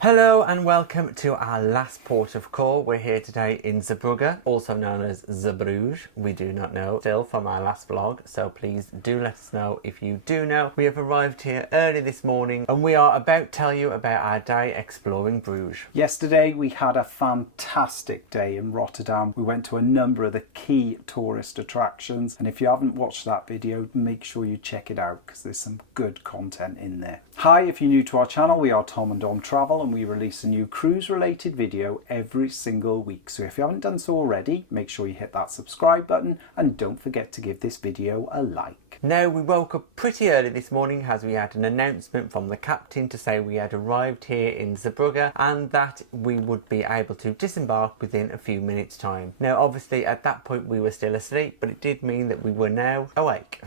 Hello and welcome to our last port of call. We're here today in Zeebrugge, also known as Zeebrugge. We do not know still from our last vlog, so please do let us know if you do know. We have arrived here early this morning and we are about to tell you about our day exploring Bruges. Yesterday we had a fantastic day in Rotterdam. We went to a number of the key tourist attractions, and if you haven't watched that video, make sure you check it out because there's some good content in there. Hi, if you're new to our channel, we are Tom and Dom Travel and we release a new cruise related video every single week. So if you haven't done so already, make sure you hit that subscribe button and don't forget to give this video a like. Now, we woke up pretty early this morning as we had an announcement from the captain to say we had arrived here in Zeebrugge and that we would be able to disembark within a few minutes time. Now obviously at that point we were still asleep, but it did mean that we were now awake.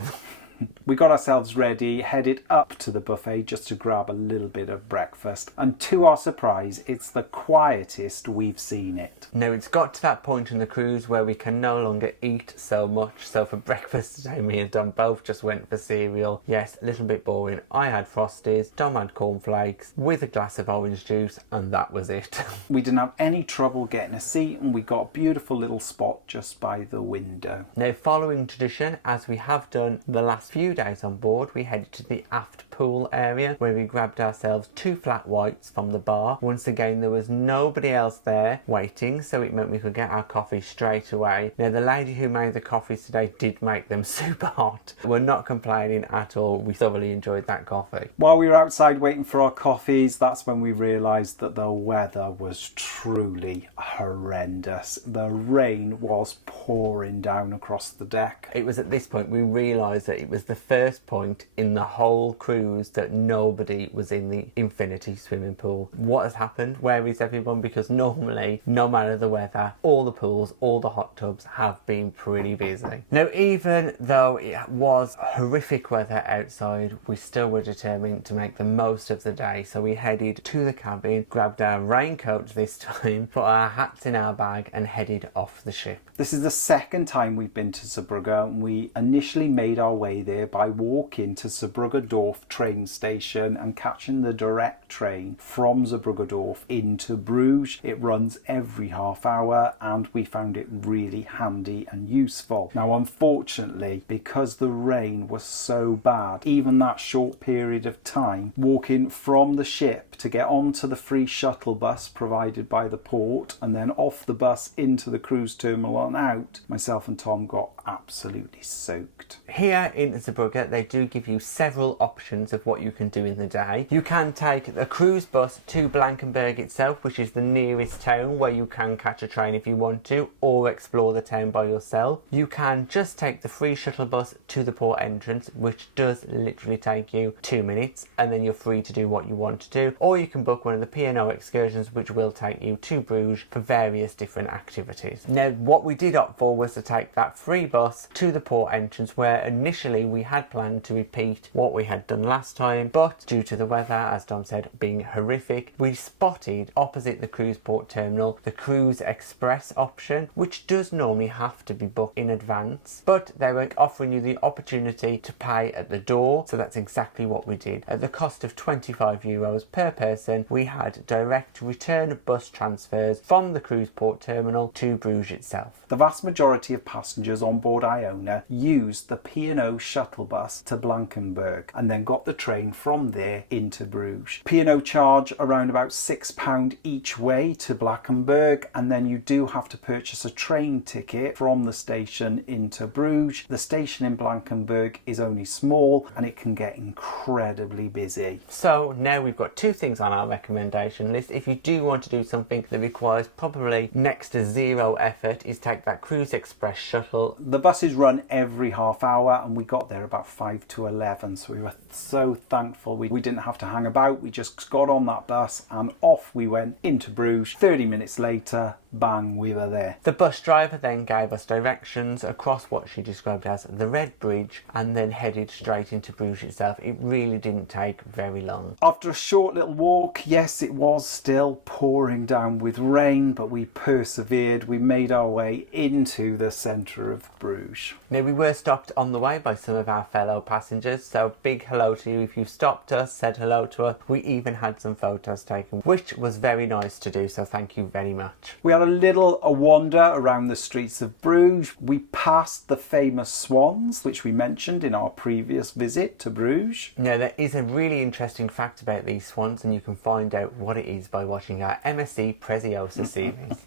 We got ourselves ready, headed up to the buffet just to grab a little bit of breakfast, and to our surprise it's the quietest we've seen it. Now it's got to that point in the cruise where we can no longer eat so much, so for breakfast today me and Dom both just went for cereal. Yes, a little bit boring. I had Frosties, Dom had cornflakes with a glass of orange juice, and that was it. We didn't have any trouble getting a seat and we got a beautiful little spot just by the window. Now, following tradition, as we have done the last few days on board, we headed to the aft pool area where we grabbed ourselves 2 flat whites from the bar. Once again, there was nobody else there waiting, so it meant we could get our coffee straight away. Now, the lady who made the coffees today did make them super hot. We're not complaining at all. We thoroughly enjoyed that coffee. While we were outside waiting for our coffees, that's when we realised that the weather was truly horrendous. The rain was pouring down across the deck. It was at this point we realised that it was the first point in the whole cruise that nobody was in the infinity swimming pool. What has happened? Where is everyone? Because normally, no matter the weather, all the pools, all the hot tubs have been pretty busy. Now, even though it was horrific weather outside, we still were determined to make the most of the day, so we headed to the cabin, grabbed our raincoats this time, put our hats in our bag and headed off the ship. This is the second time we've been to Zeebrugge, and we initially made our way there by walking to Zeebrugge Dorf train station and catching the direct train from Zeebrugge Dorf into Bruges. It runs every half hour and we found it really handy and useful. Now unfortunately, because the rain was so bad, even that short period of time, walking from the ship to get onto the free shuttle bus provided by the port and then off the bus into the cruise terminal and out, myself and Tom got absolutely soaked. Here in Zeebrugge they do give you several options of what you can do in the day. You can take a cruise bus to Blankenberg itself, which is the nearest town where you can catch a train if you want to, or explore the town by yourself. You can just take the free shuttle bus to the port entrance, which does literally take you 2 minutes, and then you're free to do what you want to do. Or you can book one of the P&O excursions, which will take you to Bruges for various different activities. Now, what we did opt for was to take that free bus to the port entrance, where initially we had planned to repeat what we had done last time, but due to the weather, as Dom said, being horrific, we spotted opposite the cruise port terminal the Cruise Express option, which does normally have to be booked in advance, but they were offering you the opportunity to pay at the door, so that's exactly what we did. At the cost of €25 per person, we had direct return bus transfers from the cruise port terminal to Bruges itself. The vast majority of passengers on board Iona used the P&O shuttle bus to Blankenberg and then got the train from there into Bruges. P&O charge around about £6 each way to Blankenberg, and then you do have to purchase a train ticket from the station into Bruges. The station in Blankenberg is only small and it can get incredibly busy. So now we've got 2 things on our recommendation list. If you do want to do something that requires probably next to zero effort, is take that Cruise Express shuttle. The buses run every half hour and we got there about 5 to 11, so we were so thankful we didn't have to hang about. We just got on that bus and off we went into Bruges. 30 minutes later, bang, we were there. The bus driver then gave us directions across what she described as the Red Bridge and then headed straight into Bruges itself. It really didn't take very long. After a short little walk, yes, it was still pouring down with rain, but we persevered. We made our way into the centre of Bruges. Now, we were stopped on the way by some of our fellow passengers, so big hello to you if you stopped us, said hello to us. We even had some photos taken, which was very nice to do, so thank you very much. We had a wander around the streets of Bruges. We passed the famous swans, which we mentioned in our previous visit to Bruges. Now, there is a really interesting fact about these swans, and you can find out what it is by watching our MSc Preziosa series.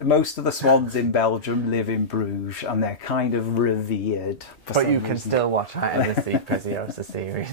Most of the swans in Belgium live in Bruges and they're kind of revered. But you can still watch our MSc Preziosa series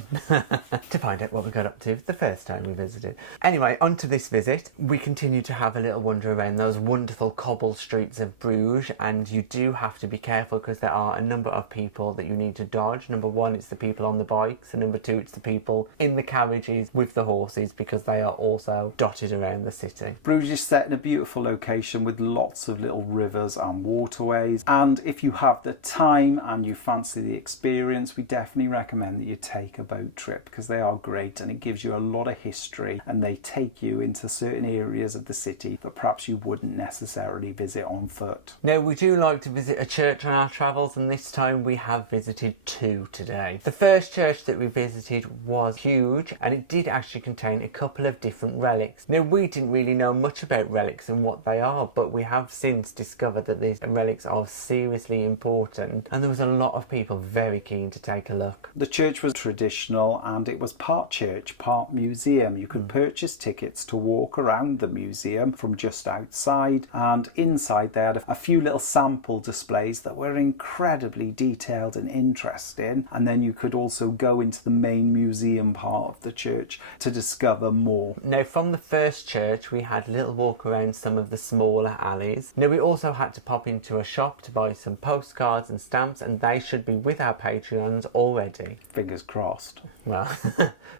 to find out what we got up to the first time we visited. Anyway, on to this visit. We continue to have a little wander around those wonderful cobble streets of Bruges, and you do have to be careful because there are a number of people that you need to dodge. Number one, it's the people on the bikes, and number two, it's the people in the carriages with the horses, because they are also dotted around the city. Bruges is set in a beautiful location with lots of little rivers and waterways, and if you have the time and you fancy the experience, we definitely recommend that you take a boat trip, because they are great and it gives you a lot of history, and they take you into certain areas of the city that perhaps you wouldn't necessarily visit on foot. Now, we do like to visit a church on our travels, and this time we have visited two today. The first church that we visited was huge, and it did actually contain a couple of different relics. Now, we didn't really know much about relics and what they are, but we have since discovered that these relics are seriously important, and there was a lot of people very keen to take a look. The church was traditional and it was part church, part museum. You could purchase tickets to walk around the museum from just outside, and inside they had a few little sample displays that were incredibly detailed and interesting, and then you could also go into the main museum part of the church to discover more. Now, from the first church we had a little walk around some of the smaller alleys. Now, we also had to pop into a shop to buy some postcards and stamps, and they should be with our Patreons already. Fingers crossed. Well,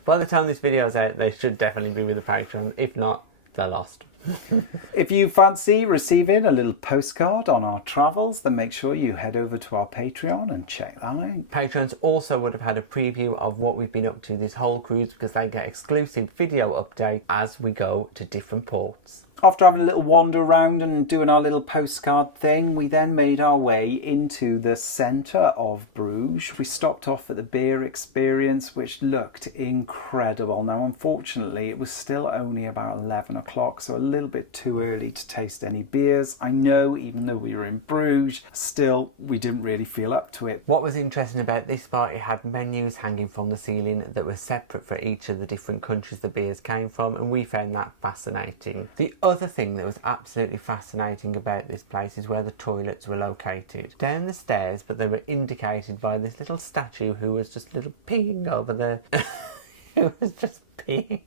by the time this video is out, they should definitely be with the Patreons. If not, they're lost. If you fancy receiving a little postcard on our travels, then make sure you head over to our Patreon and check that out. Patrons also would have had a preview of what we've been up to this whole cruise, because they get exclusive video update as we go to different ports. After having a little wander around and doing our little postcard thing, we then made our way into the centre of Bruges. We stopped off at the beer experience, which looked incredible. Now, unfortunately, it was still only about 11 o'clock, so a little bit too early to taste any beers. I know, even though we were in Bruges, still, we didn't really feel up to it. What was interesting about this part, it had menus hanging from the ceiling that were separate for each of the different countries the beers came from, and we found that fascinating. The other thing that was absolutely fascinating about this place is where the toilets were located. Down the stairs, but they were indicated by this little statue who was just little peeing over there. Who was just peeing.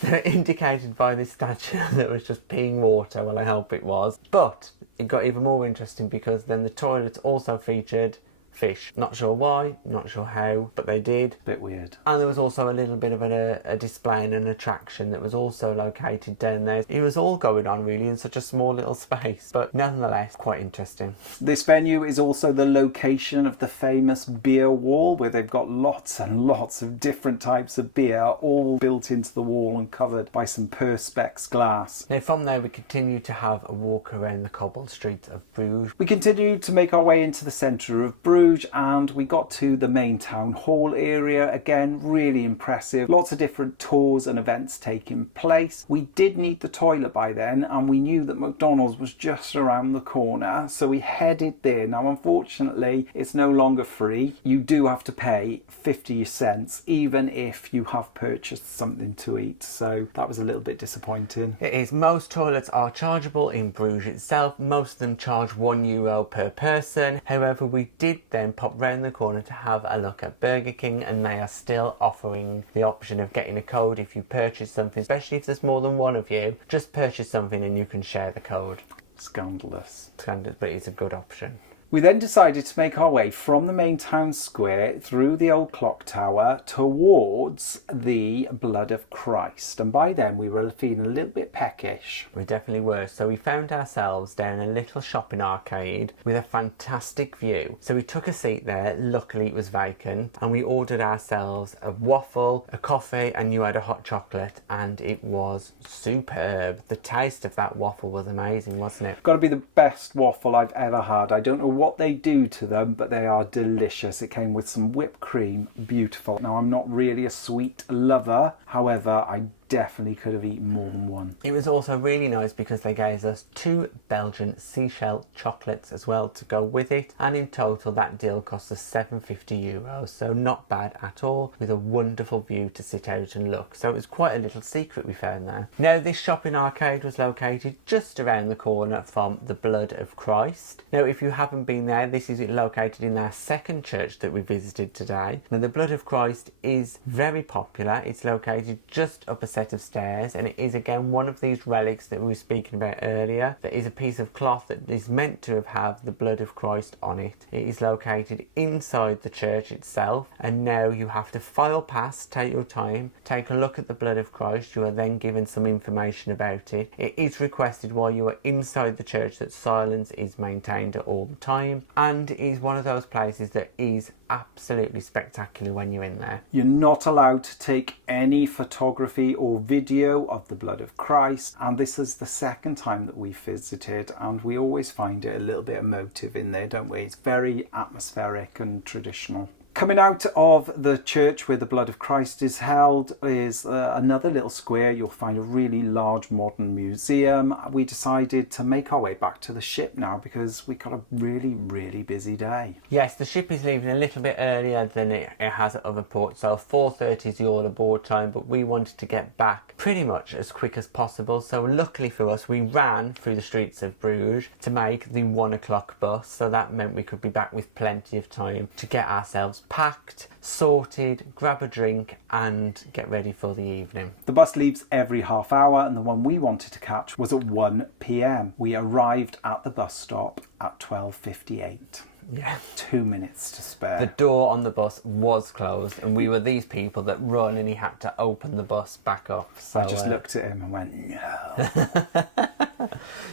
They were indicated by this statue that was just peeing water. Well, I hope it was. But it got even more interesting because then the toilets also featured fish. Not sure why, not sure how, but they did. Bit weird. And there was also a little bit of a display and an attraction that was also located down there. It was all going on really in such a small little space, but nonetheless quite interesting. This venue is also the location of the famous beer wall, where they've got lots and lots of different types of beer all built into the wall and covered by some perspex glass. Now, from there we continued to have a walk around the cobbled streets of Bruges. We continued to make our way into the centre of Bruges, and we got to the main town hall area. Again, really impressive. Lots of different tours and events taking place. We did need the toilet by then, and we knew that McDonald's was just around the corner, so we headed there. Now, unfortunately, it's no longer free. You do have to pay 50 cents, even if you have purchased something to eat, so that was a little bit disappointing. It is. Most toilets are chargeable in Bruges itself. Most of them charge €1 per person. However, we did then pop round the corner to have a look at Burger King, and they are still offering the option of getting a code if you purchase something, especially if there's more than one of you. Just purchase something and you can share the code. Scandalous. Standard, but it's a good option. We then decided to make our way from the main town square through the old clock tower towards the Blood of Christ. And by then we were feeling a little bit peckish. We definitely were. So we found ourselves down a little shopping arcade with a fantastic view. So we took a seat there. Luckily it was vacant. And we ordered ourselves a waffle, a coffee, and you had a hot chocolate. And it was superb. The taste of that waffle was amazing, wasn't it? Got to be the best waffle I've ever had. I don't know what they do to them, but they are delicious. It came with some whipped cream. Beautiful. Now, I'm not really a sweet lover. However, I definitely could have eaten more than one. It was also really nice because they gave us 2 Belgian seashell chocolates as well to go with it, and in total that deal cost us €750, so not bad at all, with a wonderful view to sit out and look. So it was quite a little secret we found there. Now, this shopping arcade was located just around the corner from the Blood of Christ. Now, if you haven't been there, this is located in our second church that we visited today. Now, the Blood of Christ is very popular. It's located just up a set of stairs, and it is again one of these relics that we were speaking about earlier. There is a piece of cloth that is meant to have the blood of Christ on it. It is located inside the church itself, and now you have to file past, take your time, take a look at the blood of Christ. You are then given some information about it. It is requested while you are inside the church that silence is maintained at all the time, and it is one of those places that is absolutely spectacular when you're in there. You're not allowed to take any photography or video of the Blood of Christ, and this is the second time that we've visited, and we always find it a little bit emotive in there, don't we? It's very atmospheric and traditional. Coming out of the church where the Blood of Christ is held is another little square. You'll find a really large modern museum. We decided to make our way back to the ship now because we got a really busy day. Yes, the ship is leaving a little bit earlier than it has at other ports, so 4:30 is the all aboard time, but we wanted to get back pretty much as quick as possible. So luckily for us, we ran through the streets of Bruges to make the 1 o'clock bus, so that meant we could be back with plenty of time to get ourselves packed, sorted, grab a drink and get ready for the evening. The bus leaves every half hour, and the one we wanted to catch was at 1 p.m. We arrived at the bus stop at 12:58. Yeah. 2 minutes to spare. The door on the bus was closed, and we were these people that run and he had to open the bus back up. So I just looked at him and went, no.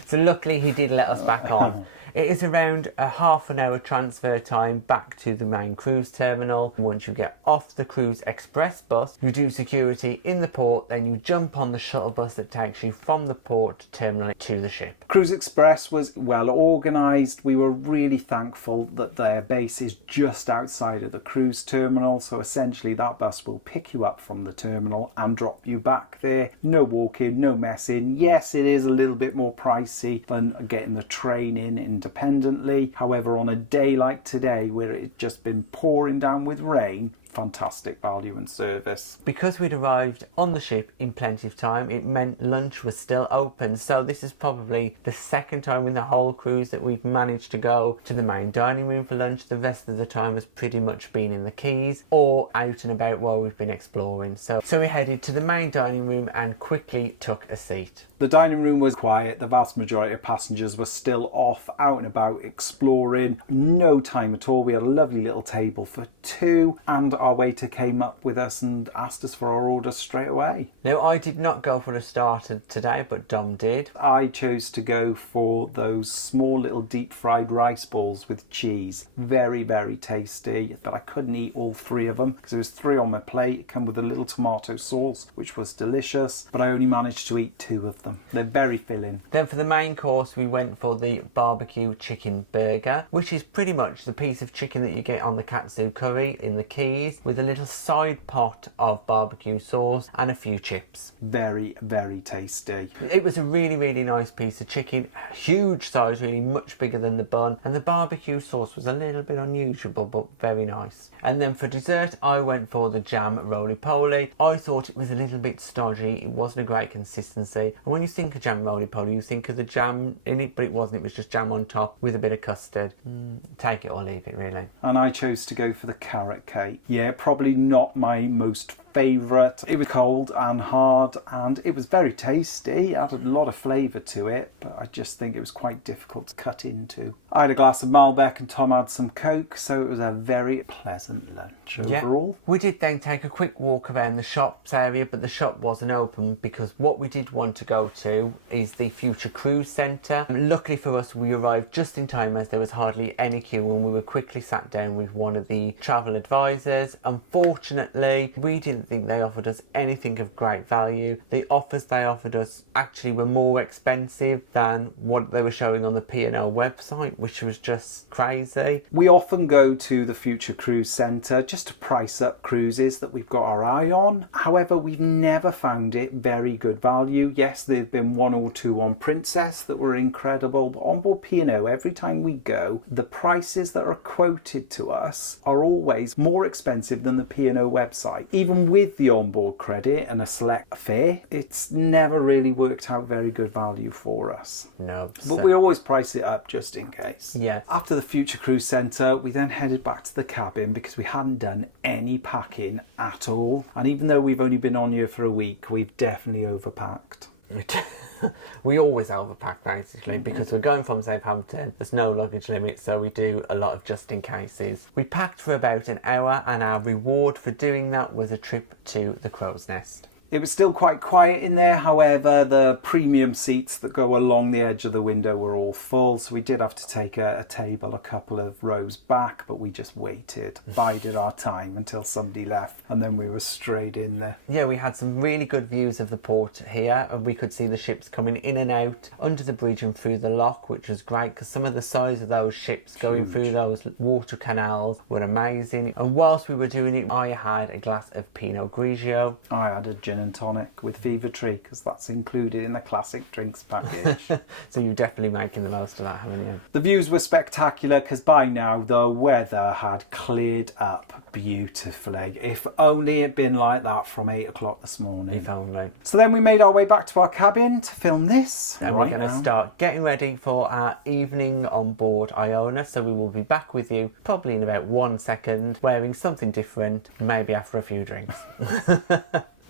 So luckily he did let us back on. It is around a half an hour transfer time back to the main cruise terminal. Once you get off the Cruise Express bus, you do security in the port, then you jump on the shuttle bus that takes you from the port terminal to the ship. Cruise Express was well organised. We were really thankful that their base is just outside of the cruise terminal, so essentially that bus will pick you up from the terminal and drop you back there. No walking, no messing. Yes, it is a little bit more pricey than getting the train in independently. However, on a day like today where it's just been pouring down with rain, fantastic value and service. Because we'd arrived on the ship in plenty of time, it meant lunch was still open, so this is probably the second time in the whole cruise that we've managed to go to the main dining room for lunch. The rest of the time has pretty much been in the quays or out and about while we've been exploring. So we headed to the main dining room and quickly took a seat. The dining room was quiet. The vast majority of passengers were still off, out and about, exploring. No time at all. We had a lovely little table for 2, and our waiter came up with us and asked us for our orders straight away. Now, I did not go for a starter today, but Dom did. I chose to go for those small little deep fried rice balls with cheese. Very tasty, but I couldn't eat all 3 of them because there was 3 on my plate. It came with a little tomato sauce, which was delicious, but I only managed to eat 2 of them. They're very filling. Then for the main course, we went for the barbecue chicken burger, which is pretty much the piece of chicken that you get on the katsu curry in the quays, with a little side pot of barbecue sauce and a few chips. Very tasty. It was a really nice piece of chicken, huge size, really much bigger than the bun, and the barbecue sauce was a little bit unusual but very nice. And then for dessert, I went for the jam roly-poly. I thought it was a little bit stodgy, it wasn't a great consistency, and when you think of jam roly-poly you think of the jam in it, but it wasn't. It was just jam on top with a bit of custard. Take it or leave it, really. And I chose to go for the carrot cake. Yeah, probably not my most favourite. It was cold and hard and it was very tasty. It had a lot of flavour to it, but I just think it was quite difficult to cut into. I had a glass of Malbec and Tom had some Coke, so it was a very pleasant lunch overall. We did then take a quick walk around the shops area, but the shop wasn't open because what we did want to go to is the Future Cruise Centre. Luckily for us, we arrived just in time as there was hardly any queue and we were quickly sat down with one of the travel advisors. Unfortunately, we didn't think they offered us anything of great value. The offers they offered us actually were more expensive than what they were showing on the P&O website, which was just crazy. We often go to the Future Cruise Centre just to price up cruises that we've got our eye on. However, we've never found it very good value. Yes, there have been one or two on Princess that were incredible, but on board P&O, every time we go, the prices that are quoted to us are always more expensive than the P&O website. Even with the onboard credit and a select fare, it's never really worked out very good value for us. No. But we always price it up just in case. Yeah. After the Future Cruise Centre, we then headed back to the cabin because we hadn't done any packing at all. And even though we've only been on here for a week, we've definitely overpacked. We always overpack basically because we're going from Southampton, there's no luggage limit, so we do a lot of just in cases. We packed for about an hour and our reward for doing that was a trip to the Crow's Nest. It was still quite quiet in there, however the premium seats that go along the edge of the window were all full, so we did have to take a table a couple of rows back, but we just waited, bided our time until somebody left and then we were straight in there. Yeah, we had some really good views of the port here and we could see the ships coming in and out under the bridge and through the lock, which was great because some of the size of those ships going through those water canals were amazing. And whilst we were doing it, I had a glass of Pinot Grigio. I had a gin and tonic with Fever Tree because that's included in the classic drinks package. So you're definitely making the most of that, haven't you? The views were spectacular because by now the weather had cleared up beautifully. If only it had been like that from 8 o'clock this morning. If only. So then we made our way back to our cabin to film this. And we're going to start getting ready for our evening on board Iona. So we will be back with you probably in about 1 second, wearing something different, maybe after a few drinks.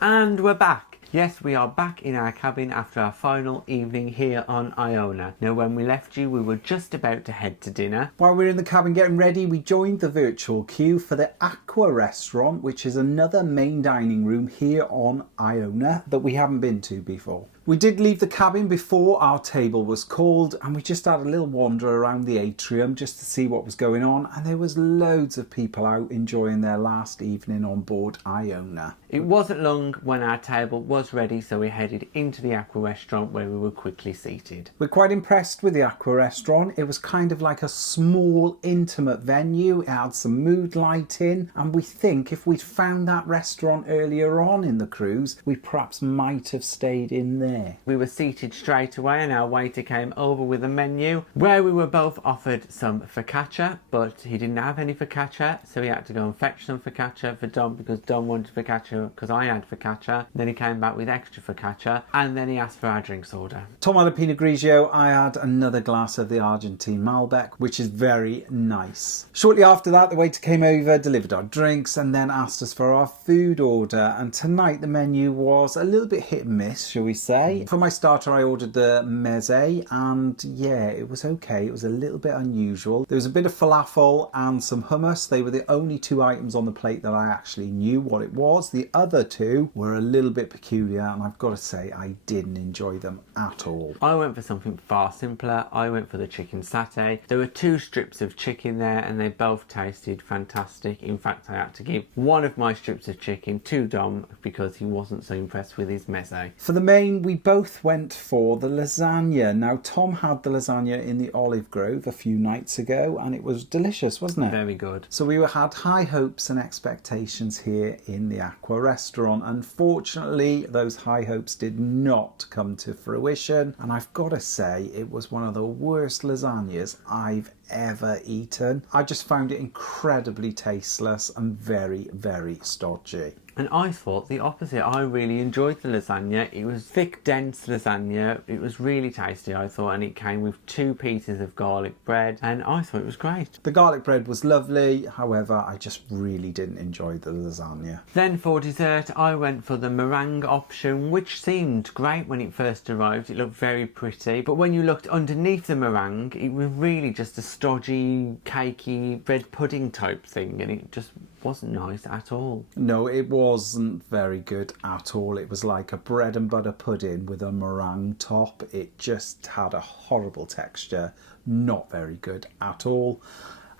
And we're back. Yes, we are back in our cabin after our final evening here on Iona. Now, when we left you, we were just about to head to dinner. While we were in the cabin getting ready, we joined the virtual queue for the Aqua restaurant, which is another main dining room here on Iona that we haven't been to before. We did leave the cabin before our table was called and we just had a little wander around the atrium just to see what was going on, and there was loads of people out enjoying their last evening on board Iona. It wasn't long when our table was ready, so we headed into the Aqua restaurant where we were quickly seated. We're quite impressed with the Aqua restaurant. It was kind of like a small intimate venue. It had some mood lighting and we think if we'd found that restaurant earlier on in the cruise, we perhaps might have stayed in there. We were seated straight away and our waiter came over with a menu where we were both offered some focaccia, but he didn't have any focaccia, so he had to go and fetch some focaccia for Dom because Dom wanted focaccia because I had focaccia. Then he came back with extra focaccia and then he asked for our drinks order. Tom had a Pinot Grigio, I had another glass of the Argentine Malbec, which is very nice. Shortly after that, the waiter came over, delivered our drinks and then asked us for our food order, and tonight the menu was a little bit hit and miss, shall we say. For my starter, I ordered the meze and yeah, it was okay. It was a little bit unusual. There was a bit of falafel and some hummus. They were the only two items on the plate that I actually knew what it was. The other two were a little bit peculiar and I've got to say I didn't enjoy them at all. I went for something far simpler. I went for the chicken satay. There were 2 strips of chicken there and they both tasted fantastic. In fact, I had to give one of my strips of chicken to Dom because he wasn't so impressed with his meze. For the main, we both went for the lasagna. Now, Tom had the lasagna in the Olive Grove a few nights ago and it was delicious, wasn't it? Very good. So we had high hopes and expectations here in the Aqua restaurant. Unfortunately, those high hopes did not come to fruition and I've got to say it was one of the worst lasagnas I've ever eaten. I just found it incredibly tasteless and very, very stodgy. And I thought the opposite. I really enjoyed the lasagna. It was thick, dense lasagna. It was really tasty, I thought, and it came with 2 pieces of garlic bread, and I thought it was great. The garlic bread was lovely, however, I just really didn't enjoy the lasagna. Then for dessert, I went for the meringue option, which seemed great when it first arrived. It looked very pretty, but when you looked underneath the meringue, it was really just a stodgy, cakey bread pudding type thing, and it just wasn't nice at all. No, it wasn't very good at all. It was like a bread and butter pudding with a meringue top. It just had a horrible texture, not very good at all.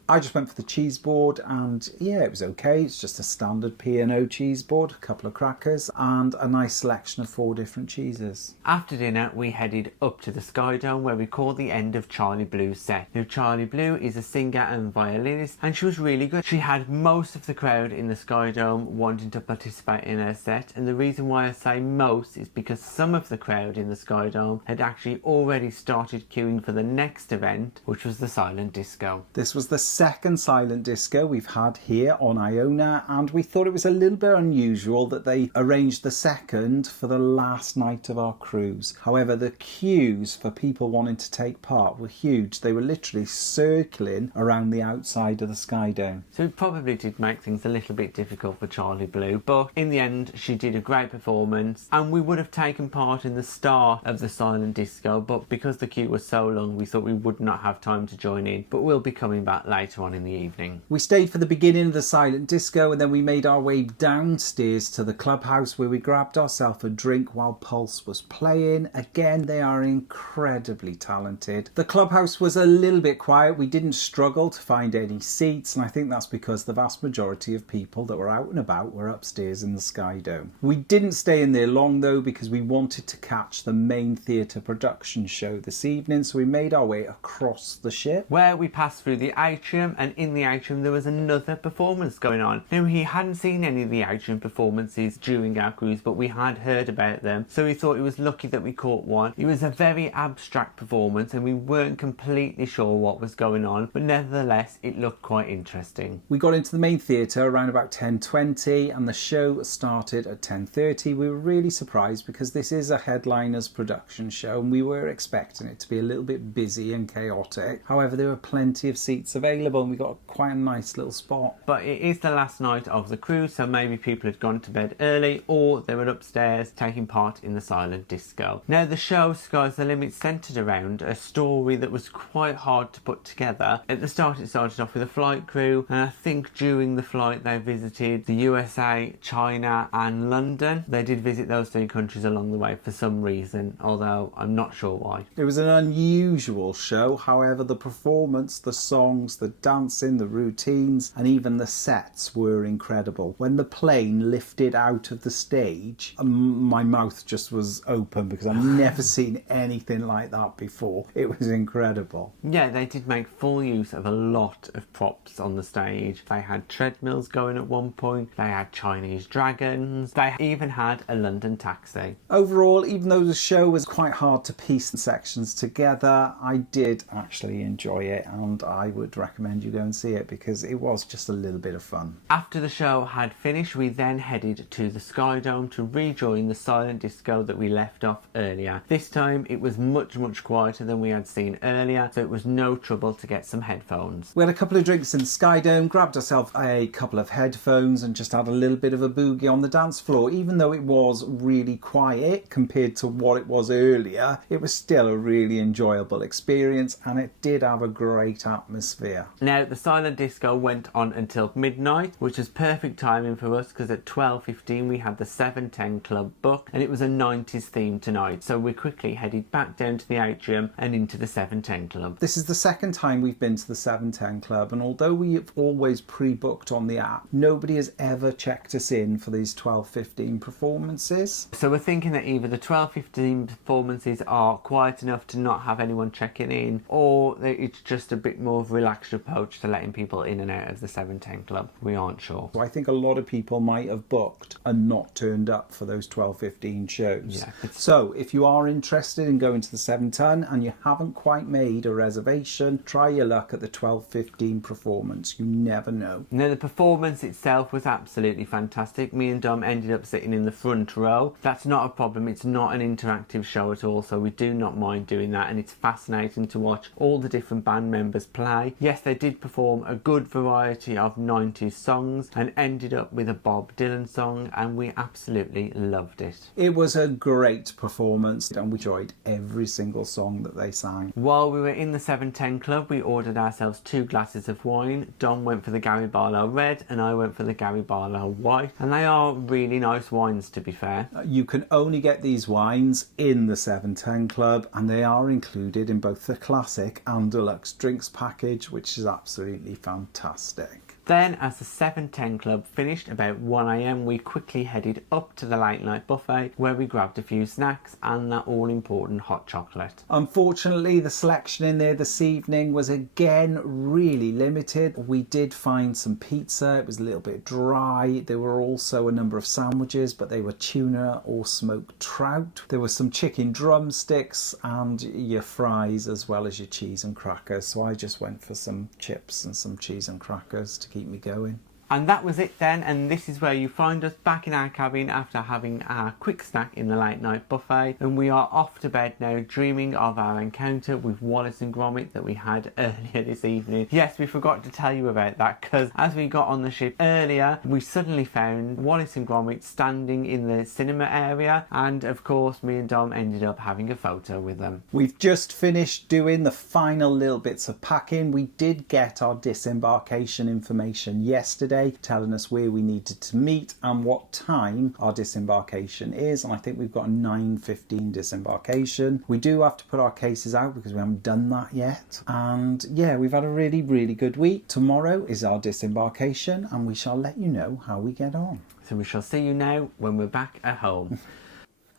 I just went for the cheese board, and yeah, it was okay. It's just a standard P&O cheese board, a couple of crackers and a nice selection of 4 different cheeses. After dinner, we headed up to the Sky Dome where we caught the end of Charlie Blue's set. Now, Charlie Blue is a singer and violinist, and she was really good. She had most of the crowd in the Sky Dome wanting to participate in her set, and the reason why I say most is because some of the crowd in the Sky Dome had actually already started queuing for the next event, which was the silent disco. This was the second silent disco we've had here on Iona, and we thought it was a little bit unusual that they arranged the second for the last night of our cruise. However, the queues for people wanting to take part were huge. They were literally circling around the outside of the Sky Dome. So it probably did make things a little bit difficult for Charlie Blue, but in the end she did a great performance, and we would have taken part in the start of the silent disco, but because the queue was so long we thought we would not have time to join in, but we'll be coming back later on in the evening. We stayed for the beginning of the silent disco, and then we made our way downstairs to the clubhouse where we grabbed ourselves a drink while Pulse was playing. Again, they are incredibly talented. The clubhouse was a little bit quiet. We didn't struggle to find any seats, and I think that's because the vast majority of people that were out and about were upstairs in the Sky Dome. We didn't stay in there long though, because we wanted to catch the main theatre production show this evening, so we made our way across the ship, where we passed through the atrium, and in the atrium there was another performance going on. Now, he hadn't seen any of the atrium performances during our cruise, but we had heard about them, so we thought it was lucky that we caught one. It was a very abstract performance and we weren't completely sure what was going on, but nevertheless it looked quite interesting. We got into the main theatre around about 10:20 and the show started at 10:30. We were really surprised because this is a headliner's production show and we were expecting it to be a little bit busy and chaotic. However, there were plenty of seats available and we got quite a nice little spot. But it is the last night of the cruise, so maybe people had gone to bed early or they were upstairs taking part in the silent disco. Now, the show Sky's the Limit centred around a story that was quite hard to put together. At the start it started off with a flight crew, and I think during the flight they visited the USA, China and London. They did visit those 3 countries along the way for some reason, although I'm not sure why. It was an unusual show, however the performance, the songs, the dancing, the routines and even the sets were incredible. When the plane lifted out of the stage, my mouth just was open because I've never seen anything like that before. It was incredible. Yeah, they did make full use of a lot of props on the stage. They had treadmills going at one point, they had Chinese dragons, they even had a London taxi. Overall, even though the show was quite hard to piece the sections together, I did actually enjoy it and I would recommend you go and see it because it was just a little bit of fun. After the show had finished, we then headed to the Sky Dome to rejoin the silent disco that we left off earlier. This time it was much quieter than we had seen earlier, so it was no trouble to get some headphones. We had a couple of drinks in the Sky Dome, grabbed ourselves a couple of headphones and just had a little bit of a boogie on the dance floor. Even though it was really quiet compared to what it was earlier, it was still a really enjoyable experience and it did have a great atmosphere. Now, the silent disco went on until midnight, which was perfect timing for us because at 12:15 we had the 7:10 club booked and it was a 90s theme tonight, so we quickly headed back down to the atrium and into the 7:10 club. This is the second time we've been to the 7:10 club, and although we have always pre-booked on the app, nobody has ever checked us in for these 12:15 performances. So we're thinking that either the 12:15 performances are quiet enough to not have anyone checking in, or it's just a bit more of a relaxed approach to letting people in and out of the 710 Club. We aren't sure. So I think a lot of people might have booked and not turned up for those 12:15 shows. Yeah. So if you are interested in going to the 710 and you haven't quite made a reservation, try your luck at the 12:15 performance. You never know. Now, the performance itself was absolutely fantastic. Me and Dom ended up sitting in the front row. That's not a problem. It's not an interactive show at all, so we do not mind doing that, and it's fascinating to watch all the different band members play. Yes, they did perform a good variety of 90s songs and ended up with a Bob Dylan song, and we absolutely loved it. It was a great performance and we enjoyed every single song that they sang. While we were in the 710 Club, we ordered ourselves 2 glasses of wine. Dom went for the Gary Barlow Red and I went for the Gary Barlow White, and they are really nice wines, to be fair. You can only get these wines in the 710 Club, and they are included in both the classic and deluxe drinks package, which is absolutely fantastic. Then, as the 710 Club finished about 1 AM, we quickly headed up to the Lightlight Buffet, where we grabbed a few snacks and that all-important hot chocolate. Unfortunately, the selection in there this evening was again really limited. We did find some pizza. It was a little bit dry. There were also a number of sandwiches, but they were tuna or smoked trout. There were some chicken drumsticks and your fries, as well as your cheese and crackers. So I just went for some chips and some cheese and crackers to keep me going. And that was it then, and this is where you find us back in our cabin after having our quick snack in the late night buffet, and we are off to bed now, dreaming of our encounter with Wallace and Grommet that we had earlier this evening. Yes, we forgot to tell you about that, because as we got on the ship earlier, we suddenly found Wallace and Grommet standing in the cinema area, and of course me and Dom ended up having a photo with them. We've just finished doing the final little bits of packing. We did get our disembarkation information yesterday, telling us where we needed to meet and what time our disembarkation is, and I think we've got a 9:15 disembarkation. We do have to put our cases out because we haven't done that yet, and yeah, we've had a really good week. Tomorrow is our disembarkation and we shall let you know how we get on. So we shall see you now when we're back at home.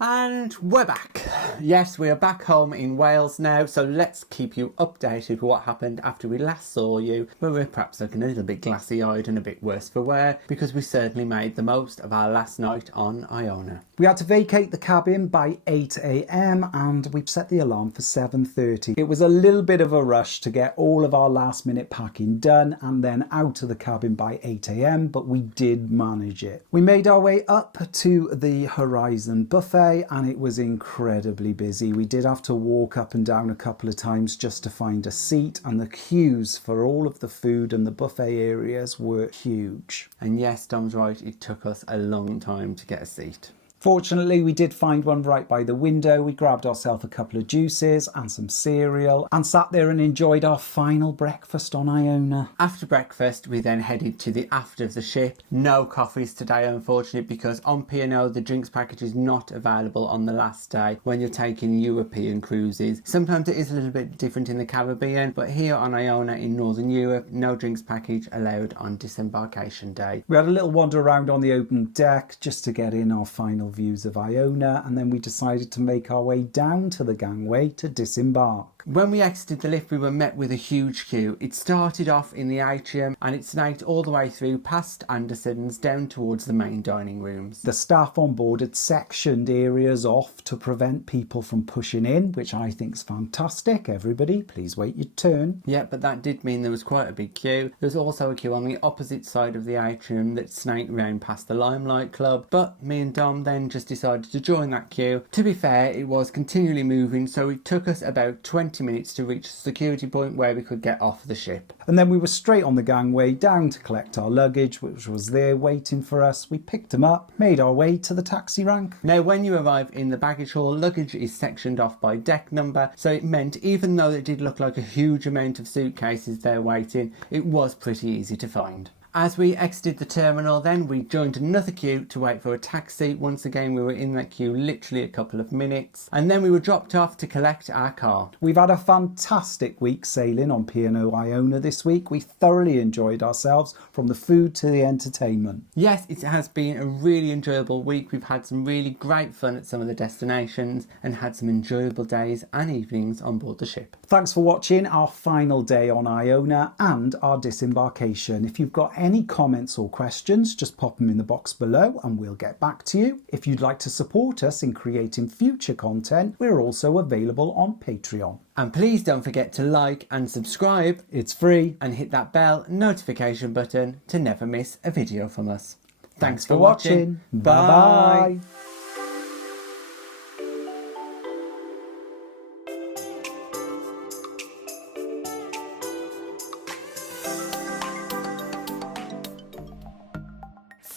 And we're back. Yes, we are back home in Wales now, so let's keep you updated with what happened after we last saw you, where we're perhaps looking a little bit glassy-eyed and a bit worse for wear, because we certainly made the most of our last night on Iona. We had to vacate the cabin by 8 AM and we set the alarm for 7:30. It was a little bit of a rush to get all of our last minute packing done and then out of the cabin by 8 AM, but we did manage it. We made our way up to the Horizon Buffet and it was incredibly busy. We did have to walk up and down a couple of times just to find a seat, and the queues for all of the food and the buffet areas were huge. And yes, Dom's right, it took us a long time to get a seat. Fortunately, we did find one right by the window. We grabbed ourselves a couple of juices and some cereal and sat there and enjoyed our final breakfast on Iona. After breakfast, we then headed to the aft of the ship. No coffees today, unfortunately, because on P&O, the drinks package is not available on the last day when you're taking European cruises. Sometimes it is a little bit different in the Caribbean, but here on Iona in Northern Europe, no drinks package allowed on disembarkation day. We had a little wander around on the open deck just to get in our final views of Iona, and then we decided to make our way down to the gangway to disembark. When we exited the lift, we were met with a huge queue. It started off in the atrium and it snaked all the way through past Anderson's down towards the main dining rooms. The staff on board had sectioned areas off to prevent people from pushing in, which I think is fantastic. Everybody, please wait your turn. Yeah, but that did mean there was quite a big queue. There was also a queue on the opposite side of the atrium that snaked round past the Limelight Club, but me and Dom then just decided to join that queue. To be fair, it was continually moving, so it took us about 20 minutes to reach the security point where we could get off the ship. And then we were straight on the gangway down to collect our luggage, which was there waiting for us. We picked them up, made our way to the taxi rank. Now, when you arrive in the baggage hall, luggage is sectioned off by deck number, so it meant even though it did look like a huge amount of suitcases there waiting, it was pretty easy to find. As we exited the terminal then, we joined another queue to wait for a taxi. Once again, we were in that queue literally a couple of minutes, and then we were dropped off to collect our car. We've had a fantastic week sailing on P&O Iona this week. We thoroughly enjoyed ourselves, from the food to the entertainment. Yes, it has been a really enjoyable week. We've had some really great fun at some of the destinations and had some enjoyable days and evenings on board the ship. Thanks for watching our final day on Iona and our disembarkation. If you've got any comments or questions, just pop them in the box below and we'll get back to you. If you'd like to support us in creating future content, we're also available on Patreon. And please don't forget to like and subscribe. It's free. And hit that bell notification button to never miss a video from us. Thanks for watching. watching. Bye. Bye.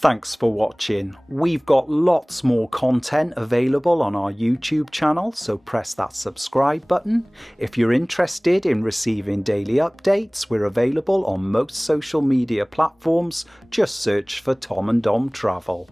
Thanks for watching. We've got lots more content available on our YouTube channel, so press that subscribe button. If you're interested in receiving daily updates, we're available on most social media platforms. Just search for Tom and Dom Travel.